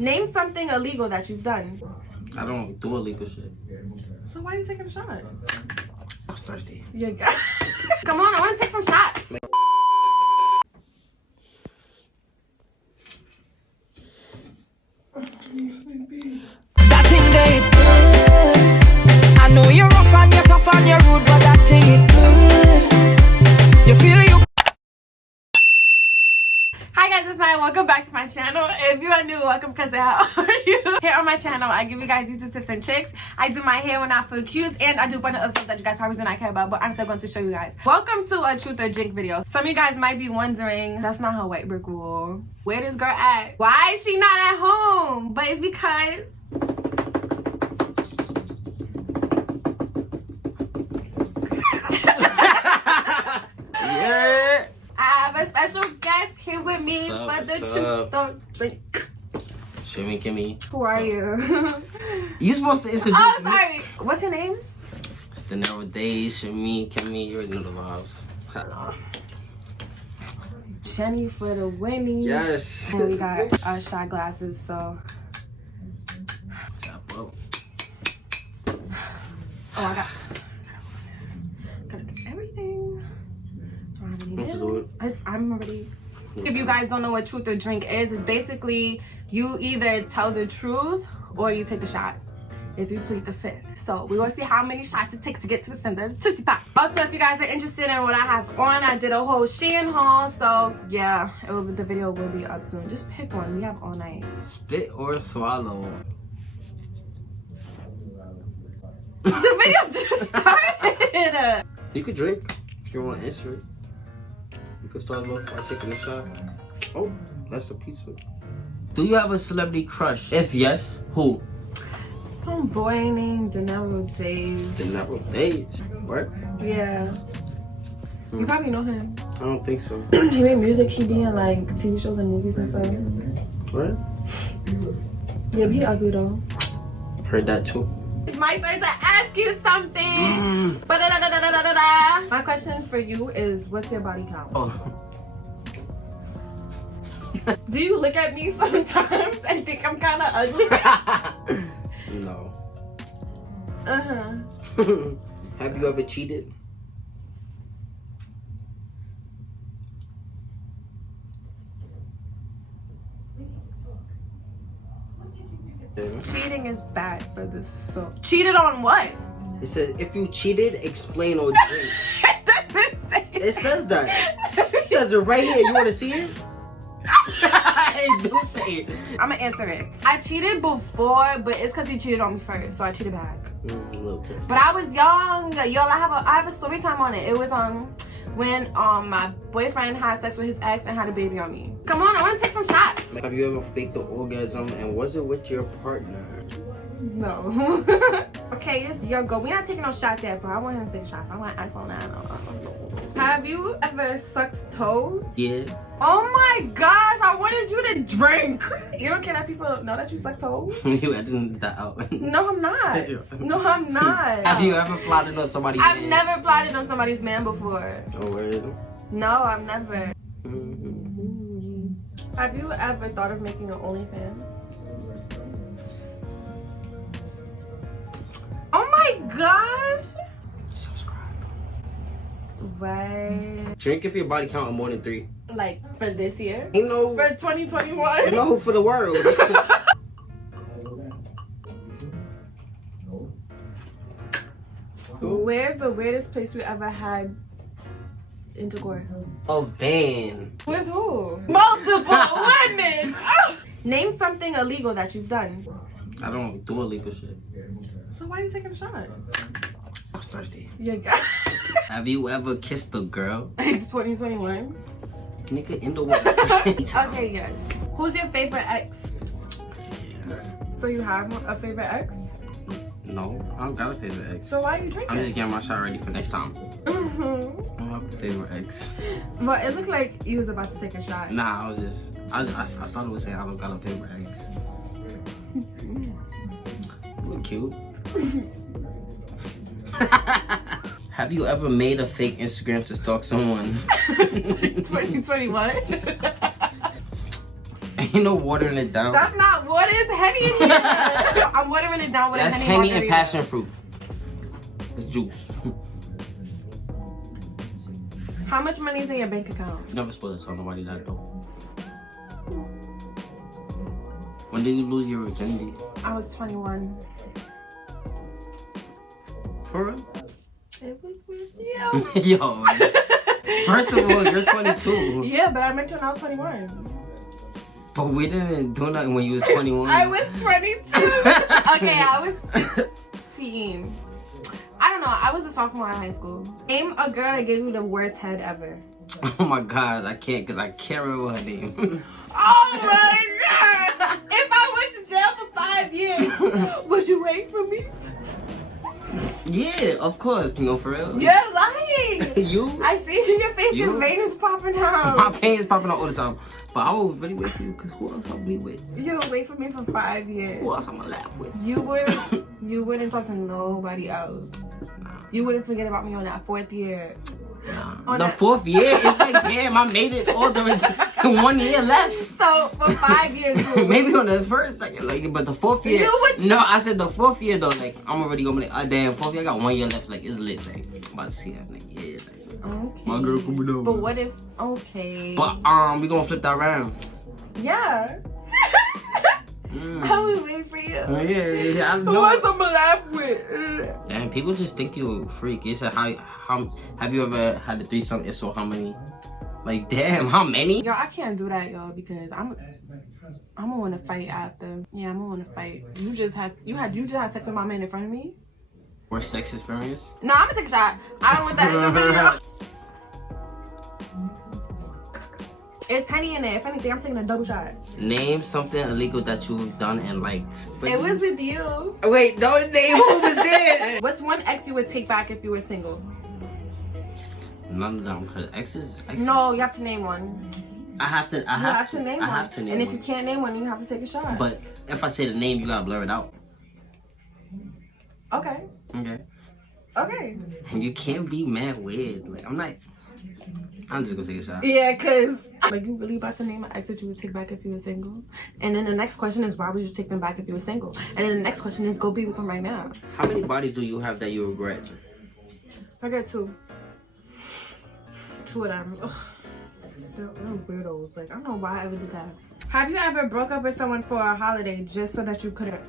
Name something illegal that you've done. I don't do illegal shit. So why are you taking a shot? I was thirsty. Yeah. Come on, I want to take some shots. That thing they good. I know you're rough and you're tough and you're rude, but that thing it good. You feel you. Hi guys, it's Maya. Welcome back to my channel. If you are new, welcome because how are you? Here on my channel, I give you guys YouTube tips and tricks. I do my hair when I feel cute, and I do a bunch of other stuff that you guys probably do not care about, but I'm still going to show you guys. Welcome to a truth or drink video. Some of you guys might be wondering, that's not her white brick wall. Where this girl at? Why is she not at home? But it's because Yeah. I have a special guest here with me for the truth or drink. Shimmy, Kimmy. Who are you? You supposed to introduce Oh, me. sorry. What's your name? It's the Narrow Days, Shimmy, Kimmy. You already know the vibes. Jenny for the winning. Yes. And we got our shot glasses, so. Yeah, bro. Oh, I got everything. Let's do it. I'm ready. If you guys don't know what truth or drink is, it's basically you either tell the truth or you take a shot if you plead the fifth. So we want to see how many shots it takes to get to the center of the Tootsie Pop. Also, if you guys are interested in what I have on, I did a whole Shein haul. So yeah, the video will be up soon. Just pick one. We have all night. Spit or swallow? The video just started. You could drink if you want to answer it. You could start off by taking a shot. Oh, that's the pizza. Do you have a celebrity crush? If yes, who? Some boy named De Niro Days. The Narrow Days. What? Yeah. You probably know him. I don't think so. He made music. He be in like TV shows and movies and stuff. What? Yeah, but he ugly though. Heard that too. It's my turn to ask you something. Ba-da-da-da-da-da-da. My question for you is, what's your body count? Oh. Do you look at me sometimes and think I'm kind of ugly? No. Uh-huh. Have you ever cheated? Cheating is bad for the soul. Cheated on what? It says if you cheated, explain or drink. It doesn't say It says that. It says it right here. You want to see it? It do say it. I'm gonna answer it. I cheated before, but it's because he cheated on me first, so I cheated back. A little tip. But I was young, y'all. I have a story time on it. It was when my boyfriend had sex with his ex and had a baby on me. Come on, I want to take some shots. Have you ever faked the orgasm, and was it with your partner? No. Okay, it's your go. We're not taking no shots yet, but I want him to take shots. I want ice on that. Have you ever sucked toes? Yeah. Oh my gosh, I wanted you to drink. You don't care that people know that you suck toes? You edited that out. No, I'm not. No, I'm not. Have you ever plotted on somebody's I've man? never plotted on somebody's man before. Oh, word. No, I've never. Mm-hmm. Have you ever thought of making an OnlyFans? Oh my gosh! Subscribe. Right. Drink if your body count on more than 3. Like for this year? You know. For 2021? No, for the world. Where's the weirdest place you ever had intercourse? A van. With who? Multiple women! Ugh. Name something illegal that you've done. I don't do illegal shit. So why are you taking a shot? I was thirsty. Yeah. Have you ever kissed a girl? It's 2021. Nigga in the water. Okay, yes. Who's your favorite ex? So you have a favorite ex? No, I don't got a favorite ex. So why are you drinking? I'm just getting my shot ready for next time. Mm-hmm. I don't have a favorite ex. But it looked like you was about to take a shot. Nah, I started with saying I don't got a favorite ex. You look cute. Have you ever made a fake Instagram to stalk someone? 2021. Ain't no watering it down. That's not water, it's Henny in here. I'm watering it down with That's a Henny and margarita. passion fruit. It's juice. How much money is in your bank account? You never supposed to tell nobody that though. When did you lose your virginity? I was 21. For real? It was with you. Yo. First of all, you're 22. Yeah, but I met you when I was 21. But we didn't do nothing when you was 21. I was 22. Okay, I was 16. I don't know. I was a sophomore in high school. Name a girl that gave you the worst head ever. Oh my god, I can't because I can't remember her name. Oh my god! If I went to jail for 5 years, would you wait for me? Yeah, of course. No, for real. You're lying. You? I see your face. You? Your vein is popping out. My pain is popping out all the time. But I will really wait for you because who else I'll be with? You would wait for me for 5 years. Who else I'm gonna laugh with? You wouldn't talk to nobody else. Nah. You wouldn't forget about me on that 4th year. Nah. On The that- 4th year, it's like, damn, I made it all the 1 year left. So for 5 years, you would Maybe on the first, second, like, but the 4th year. You would- No, I said the 4th year though. Like, I'm already gonna be like, damn, 4th year, I got 1 year left. Like, it's lit. Like, I'm about to see that. Like, yeah. Like, Okay. my girl coming over. But what if? Okay. But we gonna flip that round. Yeah. Mm. I was waiting for you. Yeah, I Who know. else I'm gonna laugh with? Damn, people just think you a freak. It's a how have you ever had a threesome? If so, how many? Like, damn, how many? Yo, I can't do that, y'all, because I'm gonna want to fight after. Yeah, I'm gonna want to fight. You just had sex with my man in front of me. Worst sex experience? No, I'm gonna take a shot. I don't want that in the video. It's Henny in there. If anything, I'm taking a double shot. Name something illegal that you've done and liked. It was with you. Wait, don't name who was there. What's one ex you would take back if you were single? None of them, because exes. No, you have to name one. I have to. You have to name I one. have to name and if one. you can't name one, you have to take a shot. But if I say the name, you gotta blur it out. Okay. Okay. Okay. And you can't be mad weird. Like, I'm just gonna take a shot. Yeah, cause like you really about to name an ex that you would take back if you were single, and then the next question is why would you take them back if you were single, and then the next question is go be with them right now. How many bodies do you have that you regret? I got two. Two of them. Ugh. They're weirdos. Like I don't know why I ever did that. Have you ever broke up with someone for a holiday just so that you couldn't?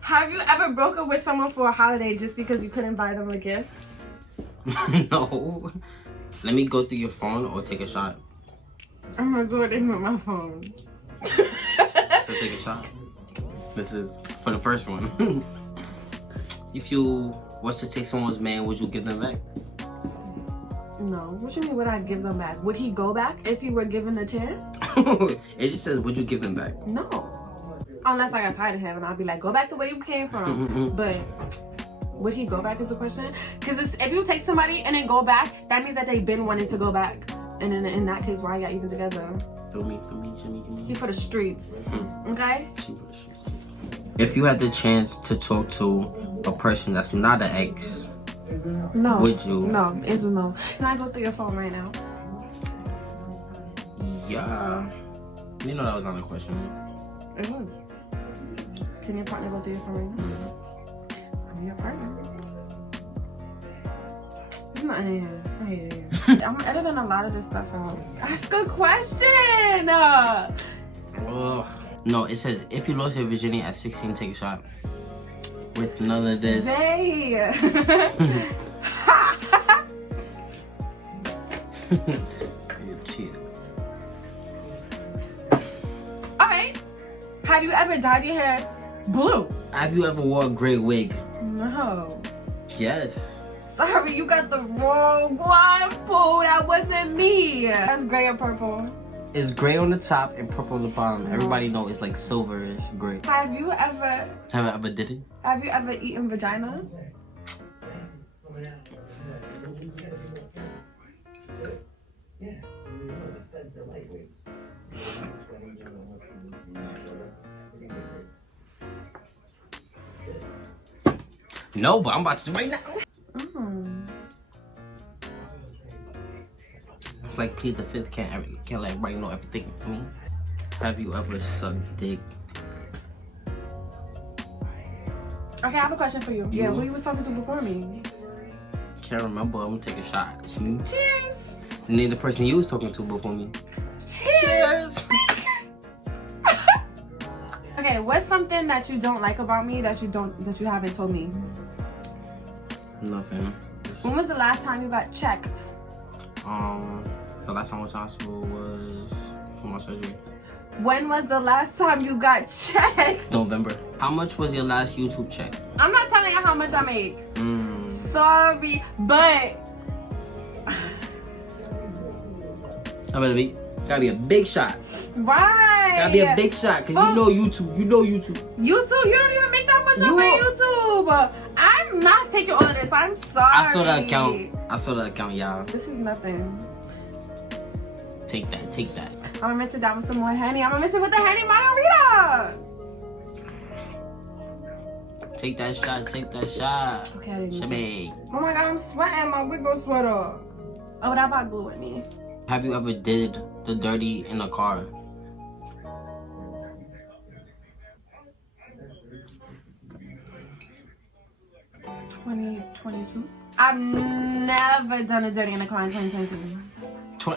Have you ever broke up with someone for a holiday just because you couldn't buy them a gift? No. Let me go through your phone or take a shot. I'm gonna do it in with my phone. So take a shot. This is for the first one. If you was to take someone's man, would you give them back? No. What you mean would I give them back? Would he go back if he were given the chance? It just says, would you give them back? No. Unless I got tired of him and I'd be like, go back to where you came from. But would he go back is the question? Because if you take somebody and then go back, that means that they've been wanting to go back. And then in that case, why y'all even together? For me, Jimmy. He for the streets. Okay? If you had the chance to talk to a person that's not an ex, No. would you? No. The answer is no. Can I go through your phone right now? Yeah. You know that was not a question. It was. Can your partner go through your phone right now? I'm your partner. There's nothing in here. I hate it. I'm editing a lot of this stuff out. Ask a question! Ugh. No, it says, if you lost your virginity at 16, take a shot. With none of this. Zay! You cheated. Alright. Have you ever dyed your hair blue? Have you ever wore a gray wig? No. Yes. Sorry, you got the wrong one, Pooh. That wasn't me. That's gray or purple. It's gray on the top and purple on the bottom. Everybody know it's like silverish gray. Have you ever Did it? Have you ever eaten vagina? No, but I'm about to do right now. Mm. Like plead the fifth. Can't let everybody know everything for me. Have you ever sucked dick? Okay, I have a question for you. Yeah, who you was talking to before me? Can't remember. I'm gonna take a shot. Cheers. Name the person you was talking to before me. Cheers. Okay, what's something that you don't like about me that you haven't told me? Nothing. When was the last time you got checked? The last time I was in hospital was for my surgery. When was the last time you got checked? November. How much was your last YouTube check? I'm not telling you how much I make. Sorry, but Gotta be a big shot. right. Gotta be a big shot, cause you know YouTube. You know YouTube. YouTube, you don't even make that much on YouTube. I'm not taking all of this. I'm sorry. I saw the account, y'all. This is nothing. Take that. I'm gonna mix it down with some more Henny. I'm gonna mix it with the Henny margarita. Take that shot. Okay, I didn't. Shabby. Oh my god, I'm sweating. My wig gon' sweat off. Oh, that bad glue with me. Have you ever did the dirty in a car? $2022. I've never done a dirty in a car in 2022.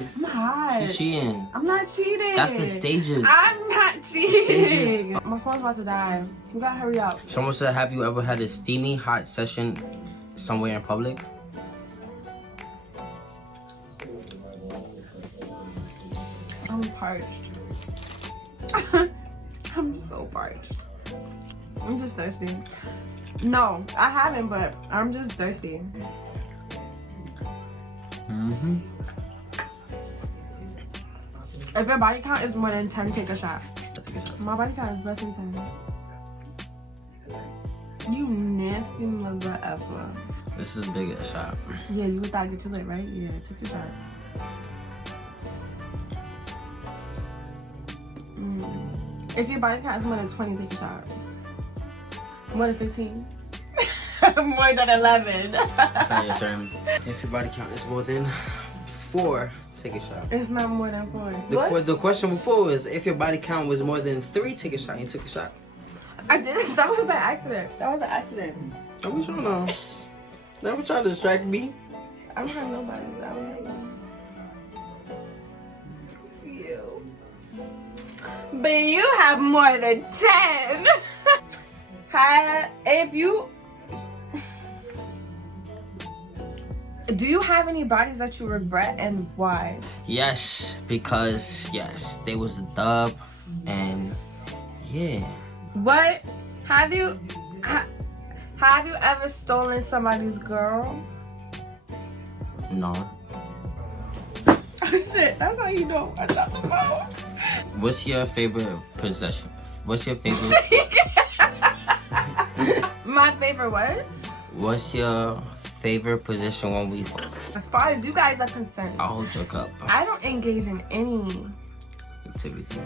I'm hot. She's cheating. I'm not cheating. That's the stages. I'm not cheating. My phone's about to die. You gotta hurry up. Someone said, have you ever had a steamy hot session somewhere in public? I'm parched. I'm so parched. I'm just thirsty. No, I haven't, but I'm just thirsty. If your body count is more than 10, take a shot. My body count is less than 10. You nasty mother effer. This is big a shot. Yeah, you would thought get too late, right? Yeah, take a shot. If your body count is more than 20, take a shot. More than 15? More than 11. Not your turn. If your body count is more than 4, take a shot. It's not more than 4. The question before was if your body count was more than 3, take a shot. You took a shot. I did. That was by accident. That was an accident. Are we sure now? Never try to distract me. I don't have nobody. I don't have nobody. It's you. But you have more than 10. If you... Do you have any bodies that you regret and why? Yes, because they was a dub, and yeah. What? Have you ever stolen somebody's girl? No. Oh shit, that's how you know I dropped the phone. What's your favorite possession? What's your favorite? My favorite what? What's your favorite position when we fuck? As far as you guys are concerned, I'll hold your cup. I don't engage in any Activities.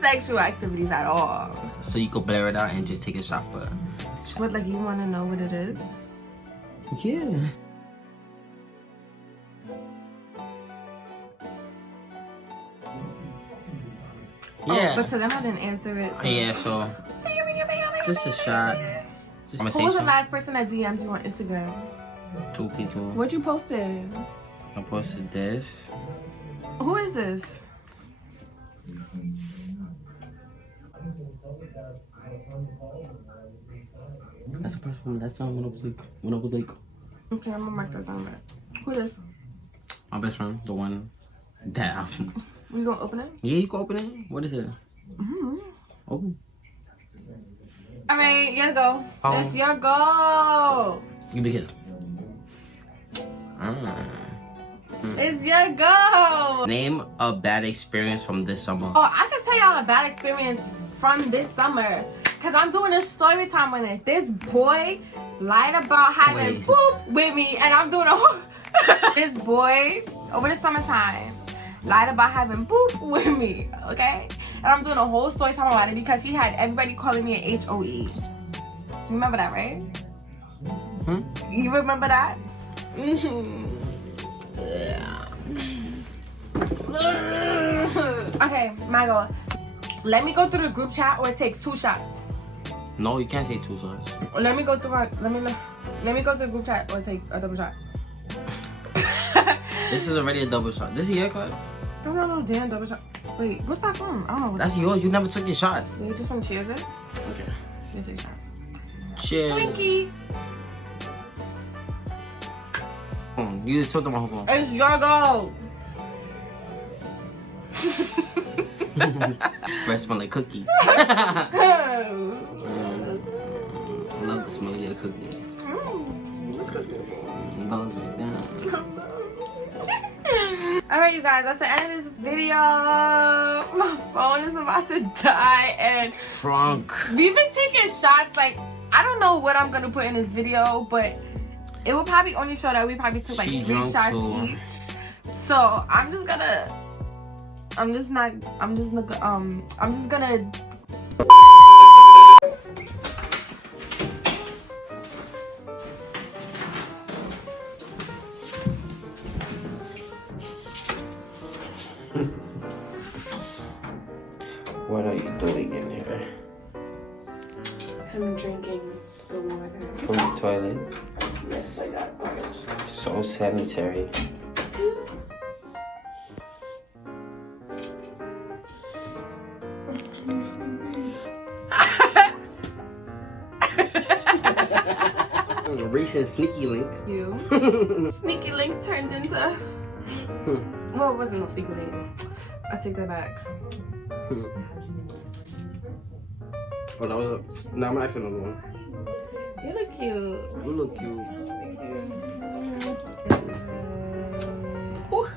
sexual activities at all. So you could blare it out and just take a shot for. But like, you want to know what it is? Yeah. Yeah. Oh, but to them I didn't answer it. Yeah. So just a shot. Just Who was the last person that DM'd you on Instagram? 2 people. What you posted? I posted this. Who is this? That's the first one. That's the one when I was like. Okay, I'm gonna mark this on that. Who is this? My best friend, the one that. You gonna open it? Yeah, you can open it. What is it? Open. Alright, your go. It's your go. You big hit. It's your go. Name a bad experience from this summer. Oh, I can tell y'all a bad experience from this summer. Cause I'm doing a story time with it. This boy lied about having poop with me, and I'm doing a whole this boy over the summertime lied about having poop with me, okay? And I'm doing a whole story time about it because he had everybody calling me an HOE. You remember that, right? You remember that? Okay, my God. Let me go through the group chat or take 2 shots. No, you can't say 2 shots. Let me go through let me go through the group chat or take a double shot. This is already a double shot. This is your cup. Don't know no damn double shot. Wait, what's that from? I don't know. That's yours. You never took your shot. Wait, this one cheers it? Okay. Let's take a shot. Cheers. Twinkie. You just took them off. It's your go. Breath smell like cookies. I love the smell of your cookies. Alright, you guys, that's the end of this video. My phone is about to die and Drunk. we've been taking shots. Like, I don't know what I'm gonna put in this video, but it will probably only show that we probably took like 3 shots each. So I'm just gonna What are you doing in here? I'm drinking the water. From the toilet? Yes, I got it. So sanitary. Recent sneaky link. You. Sneaky link turned into. Well, it wasn't no sneaky link. I take that back. Oh, that was a. Now I'm actually another one. You look cute. You look cute. Ooh.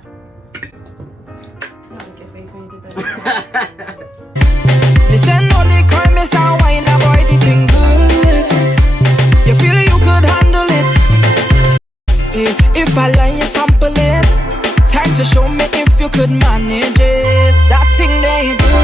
Not look your face when you did that. This ain't no the crime, Mr. Wine, a boy, the thing good. You feel you could handle it. If I lie, you sample it. Time to show me if you could manage it. That thing they do.